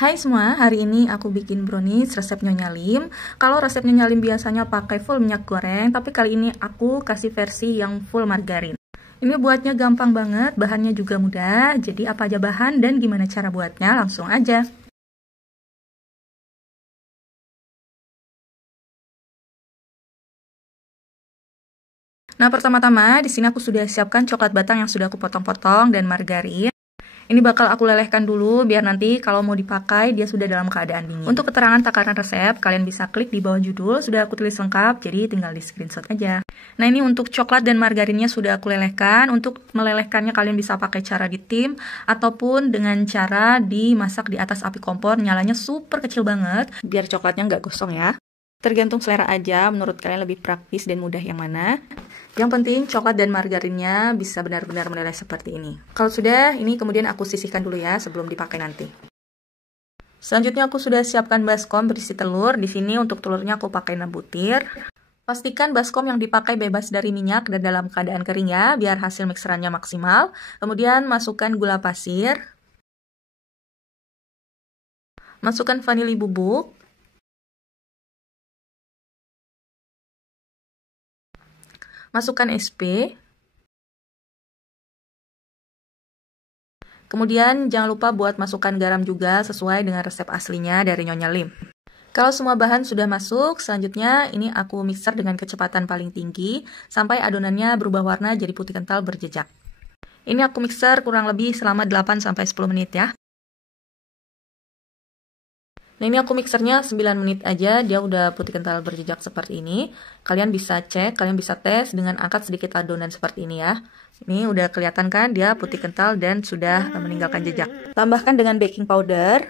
Hai semua, hari ini aku bikin brownies resep Nyonya Lim. Kalau resep Nyonya Lim biasanya pakai full minyak goreng, tapi kali ini aku kasih versi yang full margarin. Ini buatnya gampang banget, bahannya juga mudah. Jadi apa aja bahan dan gimana cara buatnya, langsung aja. Nah, pertama-tama di sini aku sudah siapkan coklat batang yang sudah aku potong-potong dan margarin. Ini bakal aku lelehkan dulu biar nanti kalau mau dipakai dia sudah dalam keadaan dingin. Untuk keterangan takaran resep, kalian bisa klik di bawah judul, sudah aku tulis lengkap, jadi tinggal di screenshot aja. Nah, ini untuk coklat dan margarinnya sudah aku lelehkan. Untuk melelehkannya kalian bisa pakai cara ditim ataupun dengan cara dimasak di atas api kompor, nyalanya super kecil banget biar coklatnya nggak gosong ya. Tergantung selera aja, menurut kalian lebih praktis dan mudah yang mana. Yang penting coklat dan margarinnya bisa benar-benar meleleh seperti ini. Kalau sudah, ini kemudian aku sisihkan dulu ya sebelum dipakai nanti. Selanjutnya aku sudah siapkan baskom berisi telur. Di sini untuk telurnya aku pakai 6 butir. Pastikan baskom yang dipakai bebas dari minyak dan dalam keadaan kering ya, biar hasil mixerannya maksimal. Kemudian masukkan gula pasir. Masukkan vanili bubuk. Masukkan SP. Kemudian jangan lupa buat masukkan garam juga sesuai dengan resep aslinya dari Nyonya Lim. Kalau semua bahan sudah masuk, selanjutnya ini aku mixer dengan kecepatan paling tinggi sampai adonannya berubah warna jadi putih kental berjejak. Ini aku mixer kurang lebih selama 8-10 menit ya. Nah, ini aku mixernya 9 menit aja, dia udah putih kental berjejak seperti ini. Kalian bisa cek, kalian bisa tes dengan angkat sedikit adonan seperti ini ya. Ini udah kelihatan kan dia putih kental dan sudah meninggalkan jejak. Tambahkan dengan baking powder.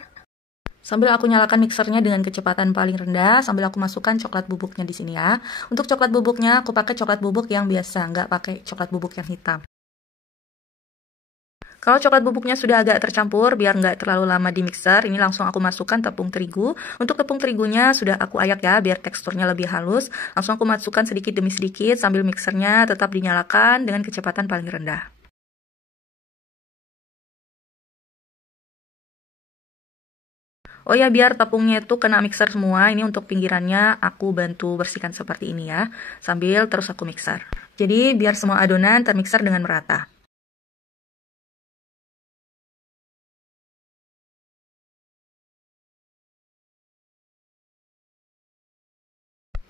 Sambil aku nyalakan mixernya dengan kecepatan paling rendah, sambil aku masukkan coklat bubuknya di sini ya. Untuk coklat bubuknya aku pakai coklat bubuk yang biasa, nggak pakai coklat bubuk yang hitam. Kalau coklat bubuknya sudah agak tercampur, biar nggak terlalu lama di mixer, ini langsung aku masukkan tepung terigu. Untuk tepung terigunya sudah aku ayak ya, biar teksturnya lebih halus. Langsung aku masukkan sedikit demi sedikit, sambil mixernya tetap dinyalakan dengan kecepatan paling rendah. Oh ya, biar tepungnya itu kena mixer semua, ini untuk pinggirannya aku bantu bersihkan seperti ini ya, sambil terus aku mixer. Jadi biar semua adonan termixer dengan merata.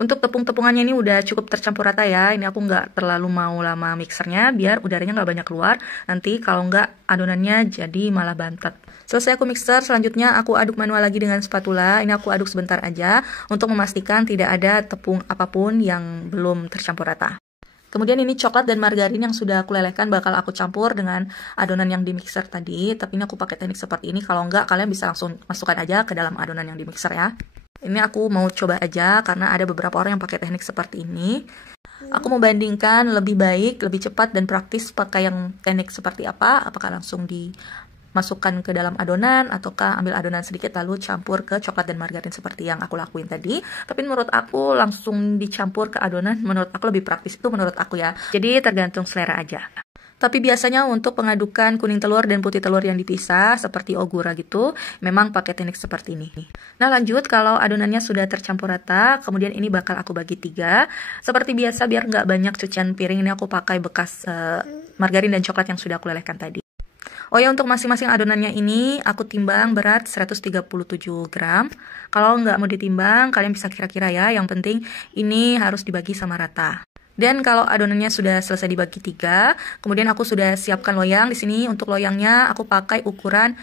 Untuk tepung-tepungannya ini udah cukup tercampur rata ya. Ini aku nggak terlalu mau lama mixernya, biar udaranya nggak banyak keluar. Nanti kalau nggak adonannya jadi malah bantet. Selesai aku mixer, selanjutnya aku aduk manual lagi dengan spatula. Ini aku aduk sebentar aja untuk memastikan tidak ada tepung apapun yang belum tercampur rata. Kemudian ini coklat dan margarin yang sudah aku lelehkan bakal aku campur dengan adonan yang di mixer tadi. Tapi ini aku pakai teknik seperti ini. Kalau nggak, kalian bisa langsung masukkan aja ke dalam adonan yang di mixer ya. Ini aku mau coba aja karena ada beberapa orang yang pakai teknik seperti ini. Aku mau bandingkan lebih baik, lebih cepat dan praktis pakai yang teknik seperti apa. Apakah langsung dimasukkan ke dalam adonan ataukah ambil adonan sedikit lalu campur ke coklat dan margarin seperti yang aku lakuin tadi. Tapi menurut aku langsung dicampur ke adonan menurut aku lebih praktis, itu menurut aku ya. Jadi tergantung selera aja. Tapi biasanya untuk pengadukan kuning telur dan putih telur yang dipisah, seperti ogura gitu, memang pakai teknik seperti ini. Nah lanjut, kalau adonannya sudah tercampur rata, kemudian ini bakal aku bagi 3. Seperti biasa, biar nggak banyak cucian piring, ini aku pakai bekas margarin dan coklat yang sudah aku lelehkan tadi. Oh ya, untuk masing-masing adonannya ini, aku timbang berat 137 gram. Kalau nggak mau ditimbang, kalian bisa kira-kira ya, yang penting ini harus dibagi sama rata. Dan kalau adonannya sudah selesai dibagi 3, kemudian aku sudah siapkan loyang. Di sini untuk loyangnya aku pakai ukuran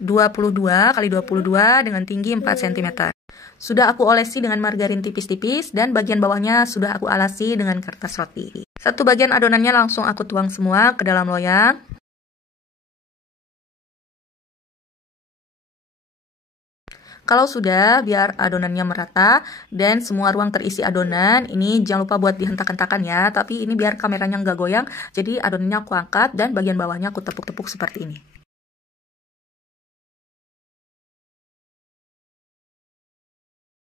22 x 22 dengan tinggi 4 cm. Sudah aku olesi dengan margarin tipis-tipis dan bagian bawahnya sudah aku alasi dengan kertas roti. Satu bagian adonannya langsung aku tuang semua ke dalam loyang. Kalau sudah, biar adonannya merata dan semua ruang terisi adonan, ini jangan lupa buat dihentak-hentakan ya. Tapi ini biar kameranya nggak goyang, jadi adonannya aku angkat dan bagian bawahnya aku tepuk-tepuk seperti ini.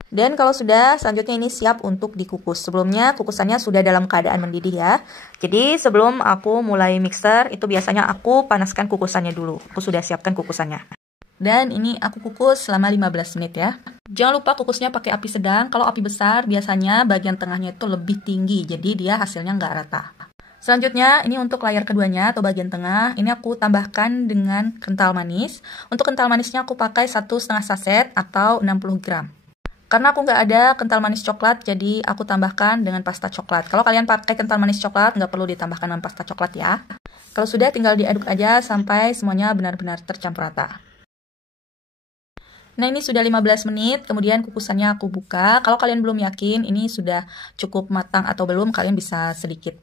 Dan kalau sudah, selanjutnya ini siap untuk dikukus. Sebelumnya kukusannya sudah dalam keadaan mendidih ya. Jadi sebelum aku mulai mixer, itu biasanya aku panaskan kukusannya dulu. Aku sudah siapkan kukusannya. Dan ini aku kukus selama 15 menit ya. Jangan lupa kukusnya pakai api sedang. Kalau api besar biasanya bagian tengahnya itu lebih tinggi, jadi dia hasilnya nggak rata. Selanjutnya, ini untuk layar keduanya atau bagian tengah, ini aku tambahkan dengan kental manis. Untuk kental manisnya aku pakai 1,5 saset atau 60 gram. Karena aku nggak ada kental manis coklat, jadi aku tambahkan dengan pasta coklat. Kalau kalian pakai kental manis coklat, nggak perlu ditambahkan dengan pasta coklat ya. Kalau sudah, tinggal diaduk aja sampai semuanya benar-benar tercampur rata. Nah, ini sudah 15 menit, kemudian kukusannya aku buka. Kalau kalian belum yakin ini sudah cukup matang atau belum, kalian bisa sedikit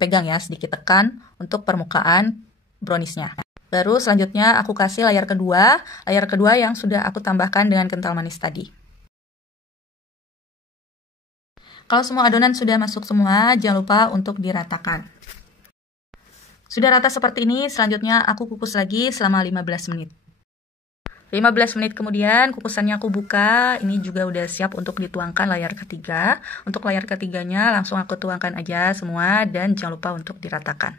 pegang ya, sedikit tekan untuk permukaan browniesnya. Baru selanjutnya aku kasih layar kedua yang sudah aku tambahkan dengan kental manis tadi. Kalau semua adonan sudah masuk semua, jangan lupa untuk diratakan. Sudah rata seperti ini, selanjutnya aku kukus lagi selama 15 menit. 15 menit kemudian kukusannya aku buka, ini juga udah siap untuk dituangkan layar ketiga. Untuk layar ketiganya langsung aku tuangkan aja semua dan jangan lupa untuk diratakan.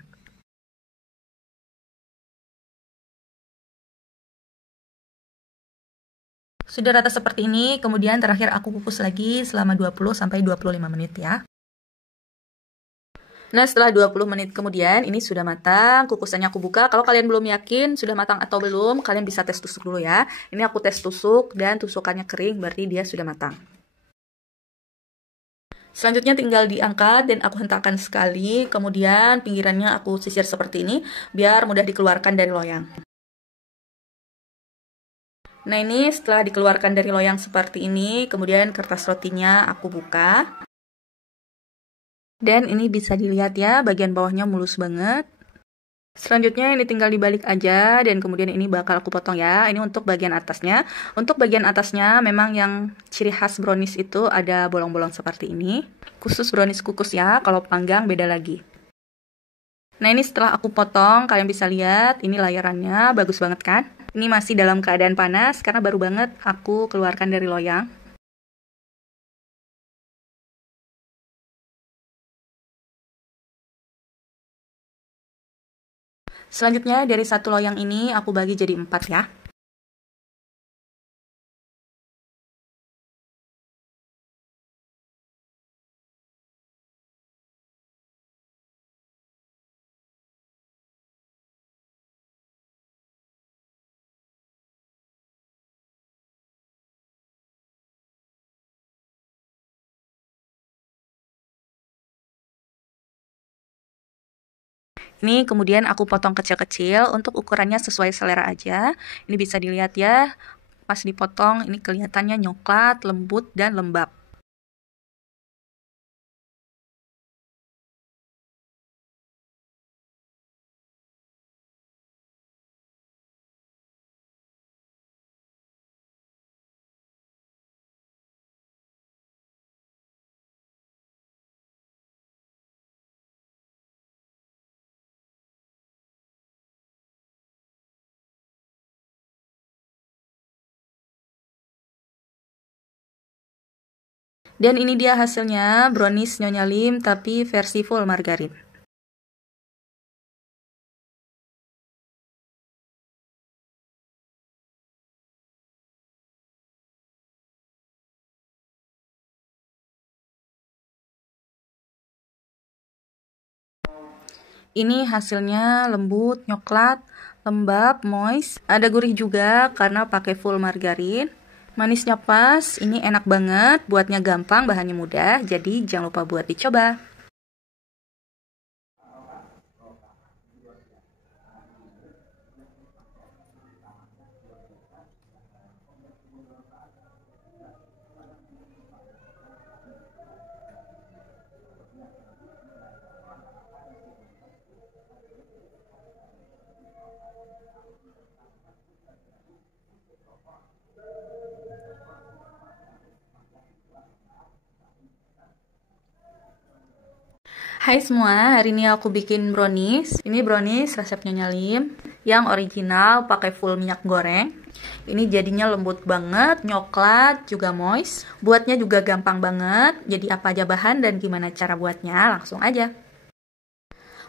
Sudah rata seperti ini, kemudian terakhir aku kukus lagi selama 20-25 menit ya. Nah, setelah 20 menit kemudian, ini sudah matang, kukusannya aku buka. Kalau kalian belum yakin sudah matang atau belum, kalian bisa tes tusuk dulu ya. Ini aku tes tusuk dan tusukannya kering, berarti dia sudah matang. Selanjutnya tinggal diangkat dan aku hentakkan sekali, kemudian pinggirannya aku sisir seperti ini, biar mudah dikeluarkan dari loyang. Nah, ini setelah dikeluarkan dari loyang seperti ini, kemudian kertas rotinya aku buka. Dan ini bisa dilihat ya, bagian bawahnya mulus banget. Selanjutnya ini tinggal dibalik aja, dan kemudian ini bakal aku potong ya. Ini untuk bagian atasnya. Untuk bagian atasnya memang yang ciri khas brownies itu ada bolong-bolong seperti ini. Khusus brownies kukus ya, kalau panggang beda lagi. Nah, ini setelah aku potong, kalian bisa lihat ini layarannya bagus banget kan? Ini masih dalam keadaan panas karena baru banget aku keluarkan dari loyang. Selanjutnya dari satu loyang ini aku bagi jadi 4 ya. Ini kemudian aku potong kecil-kecil untuk ukurannya sesuai selera aja. Ini bisa dilihat ya, pas dipotong ini kelihatannya nyoklat, lembut, dan lembab. Dan ini dia hasilnya, brownies Nyonya Lim tapi versi full margarin. Ini hasilnya lembut, nyoklat, lembab, moist. Ada gurih juga karena pakai full margarin. Manisnya pas, ini enak banget, buatnya gampang, bahannya mudah, jadi jangan lupa buat dicoba. Hai semua, hari ini aku bikin brownies. Ini brownies resepnya Nyonya Lim yang original pakai full minyak goreng. Ini jadinya lembut banget, nyoklat, juga moist. Buatnya juga gampang banget. Jadi apa aja bahan dan gimana cara buatnya, langsung aja.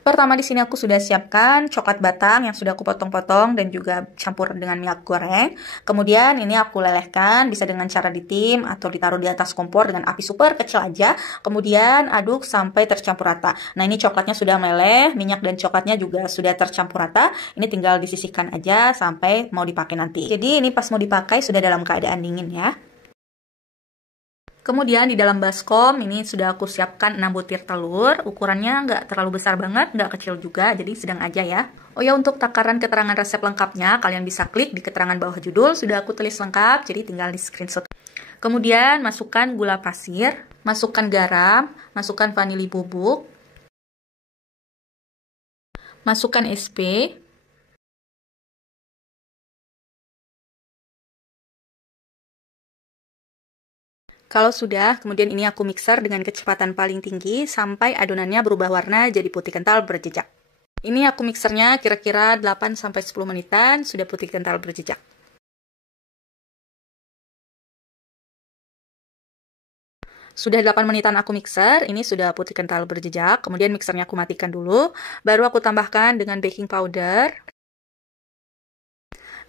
Pertama di sini aku sudah siapkan coklat batang yang sudah aku potong-potong dan juga campur dengan minyak goreng. Kemudian ini aku lelehkan, bisa dengan cara ditim atau ditaruh di atas kompor dengan api super kecil aja. Kemudian aduk sampai tercampur rata. Nah ini coklatnya sudah meleleh, minyak dan coklatnya juga sudah tercampur rata. Ini tinggal disisihkan aja sampai mau dipakai nanti. Jadi ini pas mau dipakai sudah dalam keadaan dingin ya. Kemudian di dalam baskom ini sudah aku siapkan 6 butir telur. Ukurannya nggak terlalu besar banget, nggak kecil juga, jadi sedang aja ya. Oh ya, untuk takaran keterangan resep lengkapnya, kalian bisa klik di keterangan bawah judul. Sudah aku tulis lengkap, jadi tinggal di screenshot. Kemudian masukkan gula pasir, masukkan garam, masukkan vanili bubuk, masukkan SP, kalau sudah, kemudian ini aku mixer dengan kecepatan paling tinggi sampai adonannya berubah warna jadi putih kental berjejak. Ini aku mixernya kira-kira 8-10 menitan, sudah putih kental berjejak. Sudah 8 menitan aku mixer, ini sudah putih kental berjejak, kemudian mixernya aku matikan dulu, baru aku tambahkan dengan baking powder.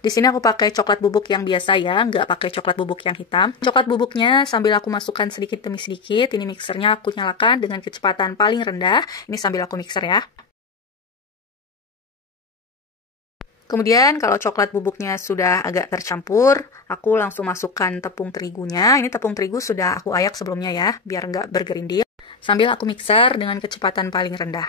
Di sini aku pakai coklat bubuk yang biasa ya, nggak pakai coklat bubuk yang hitam. Coklat bubuknya sambil aku masukkan sedikit demi sedikit, ini mixernya aku nyalakan dengan kecepatan paling rendah, ini sambil aku mixer ya. Kemudian kalau coklat bubuknya sudah agak tercampur, aku langsung masukkan tepung terigunya. Ini tepung terigu sudah aku ayak sebelumnya ya, biar nggak bergerindil. Sambil aku mixer dengan kecepatan paling rendah.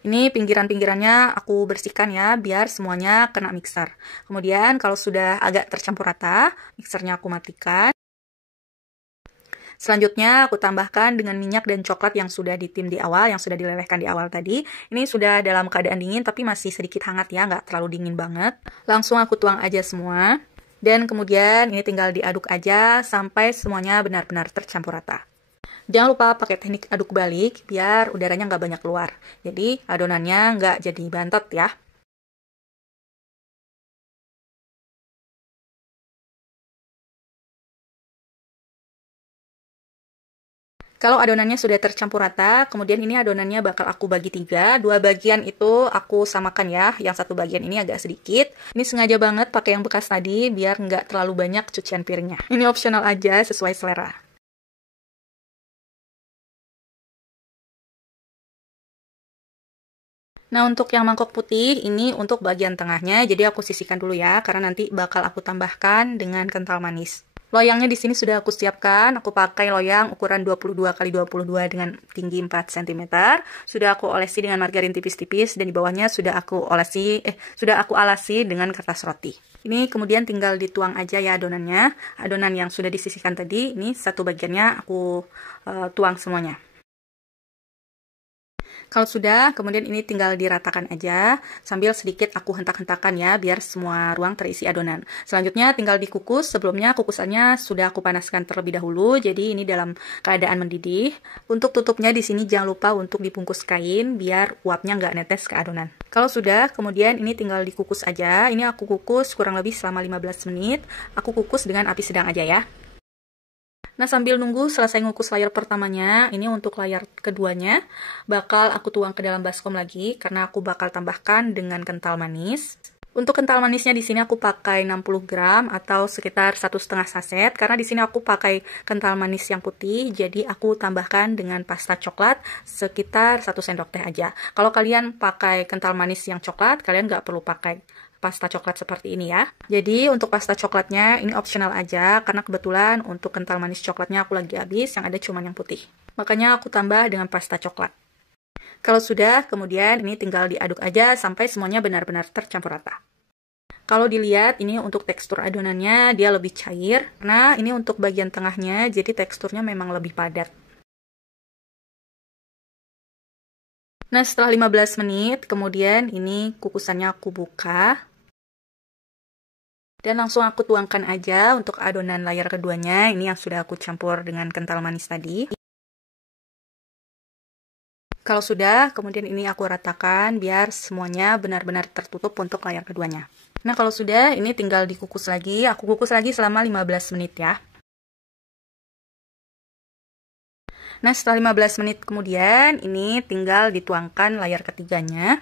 Ini pinggiran-pinggirannya aku bersihkan ya, biar semuanya kena mixer. Kemudian kalau sudah agak tercampur rata, mixernya aku matikan. Selanjutnya aku tambahkan dengan minyak dan coklat yang sudah ditim di awal, yang sudah dilelehkan di awal tadi. Ini sudah dalam keadaan dingin, tapi masih sedikit hangat ya, nggak terlalu dingin banget. Langsung aku tuang aja semua. Dan kemudian ini tinggal diaduk aja sampai semuanya benar-benar tercampur rata. Jangan lupa pakai teknik aduk balik biar udaranya nggak banyak keluar. Jadi adonannya nggak jadi bantet ya. Kalau adonannya sudah tercampur rata, kemudian ini adonannya bakal aku bagi 3. 2 bagian itu aku samakan ya. Yang satu bagian ini agak sedikit. Ini sengaja banget pakai yang bekas tadi biar nggak terlalu banyak cucian piringnya. Ini opsional aja sesuai selera. Nah, untuk yang mangkok putih, ini untuk bagian tengahnya, jadi aku sisihkan dulu ya, karena nanti bakal aku tambahkan dengan kental manis. Loyangnya di sini sudah aku siapkan, aku pakai loyang ukuran 22 x 22 dengan tinggi 4 cm. Sudah aku olesi dengan margarin tipis-tipis, dan di bawahnya sudah aku alasi dengan kertas roti. Ini kemudian tinggal dituang aja ya adonannya. Adonan yang sudah disisihkan tadi, ini satu bagiannya aku tuang semuanya. Kalau sudah, kemudian ini tinggal diratakan aja, sambil sedikit aku hentak-hentakan ya, biar semua ruang terisi adonan. Selanjutnya tinggal dikukus, sebelumnya kukusannya sudah aku panaskan terlebih dahulu, jadi ini dalam keadaan mendidih. Untuk tutupnya di sini jangan lupa untuk dibungkus kain, biar uapnya nggak netes ke adonan. Kalau sudah, kemudian ini tinggal dikukus aja, ini aku kukus kurang lebih selama 15 menit, aku kukus dengan api sedang aja ya. Nah, sambil nunggu selesai ngukus layar pertamanya, ini untuk layar keduanya, bakal aku tuang ke dalam baskom lagi, karena aku bakal tambahkan dengan kental manis. Untuk kental manisnya di sini aku pakai 60 gram atau sekitar 1,5 saset, karena di sini aku pakai kental manis yang putih, jadi aku tambahkan dengan pasta coklat sekitar 1 sendok teh aja. Kalau kalian pakai kental manis yang coklat, kalian nggak perlu pakai pasta coklat seperti ini ya. Jadi untuk pasta coklatnya ini optional aja, karena kebetulan untuk kental manis coklatnya aku lagi habis, yang ada cuma yang putih. Makanya aku tambah dengan pasta coklat. Kalau sudah, kemudian ini tinggal diaduk aja sampai semuanya benar-benar tercampur rata. Kalau dilihat ini untuk tekstur adonannya dia lebih cair, karena ini untuk bagian tengahnya jadi teksturnya memang lebih padat. Nah, setelah 15 menit, kemudian ini kukusannya aku buka. Dan langsung aku tuangkan aja untuk adonan layar keduanya, ini yang sudah aku campur dengan kental manis tadi. Kalau sudah, kemudian ini aku ratakan biar semuanya benar-benar tertutup untuk layar keduanya. Nah, kalau sudah, ini tinggal dikukus lagi. Aku kukus lagi selama 15 menit ya. Nah, setelah 15 menit kemudian, ini tinggal dituangkan layar ketiganya.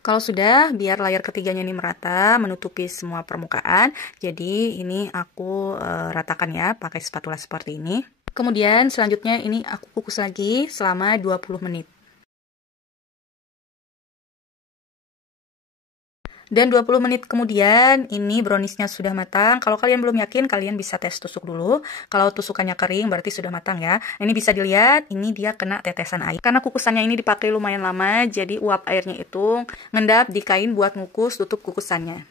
Kalau sudah, biar layar ketiganya ini merata, menutupi semua permukaan. Jadi ini aku ratakan ya, pakai spatula seperti ini. Kemudian selanjutnya ini aku kukus lagi selama 20 menit. Dan 20 menit kemudian, ini browniesnya sudah matang. Kalau kalian belum yakin, kalian bisa tes tusuk dulu. Kalau tusukannya kering, berarti sudah matang ya. Ini bisa dilihat, ini dia kena tetesan air. Karena kukusannya ini dipakai lumayan lama, jadi uap airnya itu ngendap di kain buat ngukus tutup kukusannya.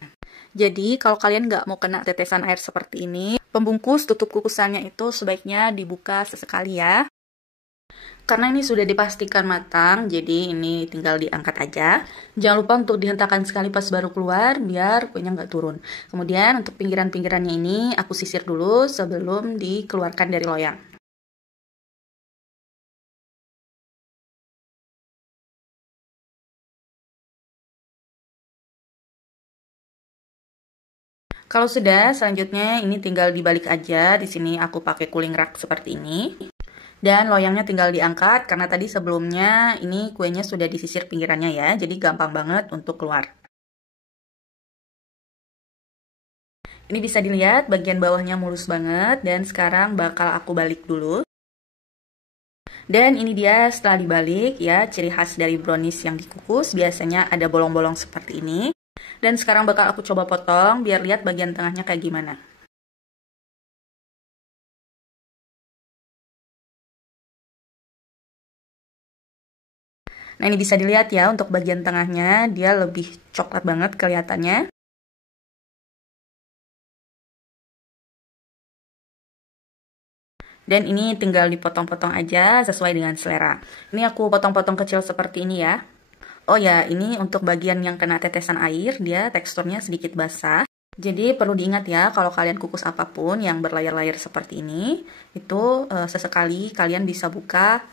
Jadi, kalau kalian nggak mau kena tetesan air seperti ini, pembungkus tutup kukusannya itu sebaiknya dibuka sesekali ya. Karena ini sudah dipastikan matang, jadi ini tinggal diangkat aja. Jangan lupa untuk dihentakkan sekali pas baru keluar, biar kuenya nggak turun. Kemudian untuk pinggiran-pinggirannya ini aku sisir dulu sebelum dikeluarkan dari loyang. Kalau sudah, selanjutnya ini tinggal dibalik aja. Di sini aku pakai cooling rack seperti ini. Dan loyangnya tinggal diangkat karena tadi sebelumnya ini kuenya sudah disisir pinggirannya ya, jadi gampang banget untuk keluar. Ini bisa dilihat bagian bawahnya mulus banget dan sekarang bakal aku balik dulu. Dan ini dia setelah dibalik ya, ciri khas dari brownies yang dikukus biasanya ada bolong-bolong seperti ini. Dan sekarang bakal aku coba potong biar lihat bagian tengahnya kayak gimana. Nah, ini bisa dilihat ya, untuk bagian tengahnya dia lebih coklat banget kelihatannya. Dan ini tinggal dipotong-potong aja sesuai dengan selera. Ini aku potong-potong kecil seperti ini ya. Oh ya, ini untuk bagian yang kena tetesan air, dia teksturnya sedikit basah. Jadi perlu diingat ya, kalau kalian kukus apapun yang berlayar-layar seperti ini, itu sesekali kalian bisa buka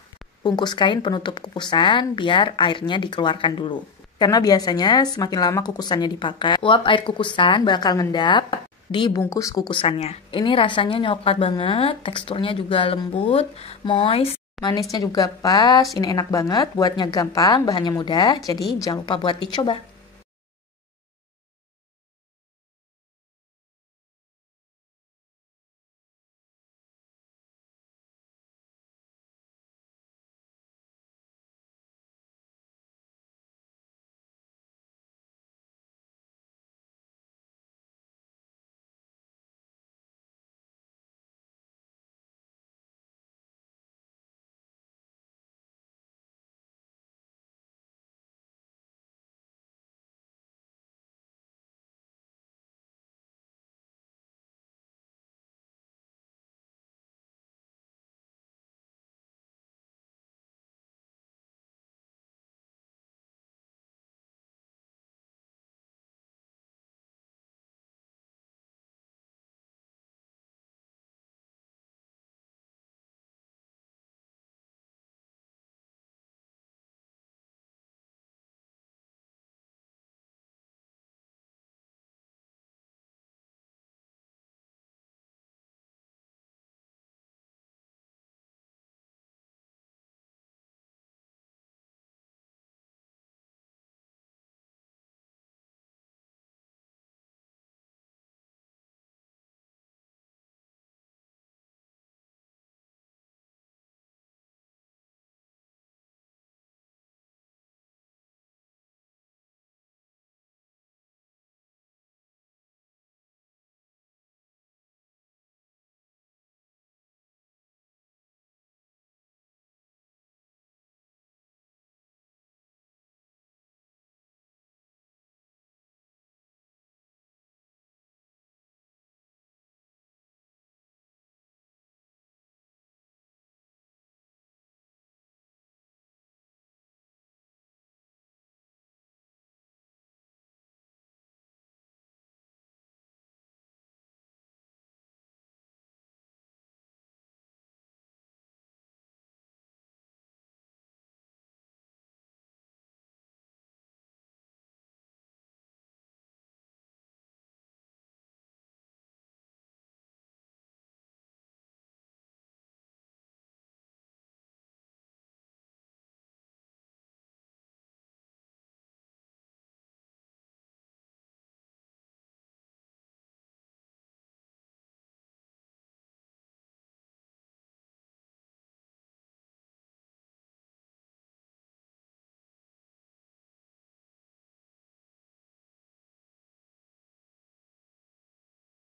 bungkus kain penutup kukusan biar airnya dikeluarkan dulu. Karena biasanya semakin lama kukusannya dipakai, uap air kukusan bakal ngendap di bungkus kukusannya. Ini rasanya coklat banget, teksturnya juga lembut, moist, manisnya juga pas. Ini enak banget, buatnya gampang, bahannya mudah, jadi jangan lupa buat dicoba.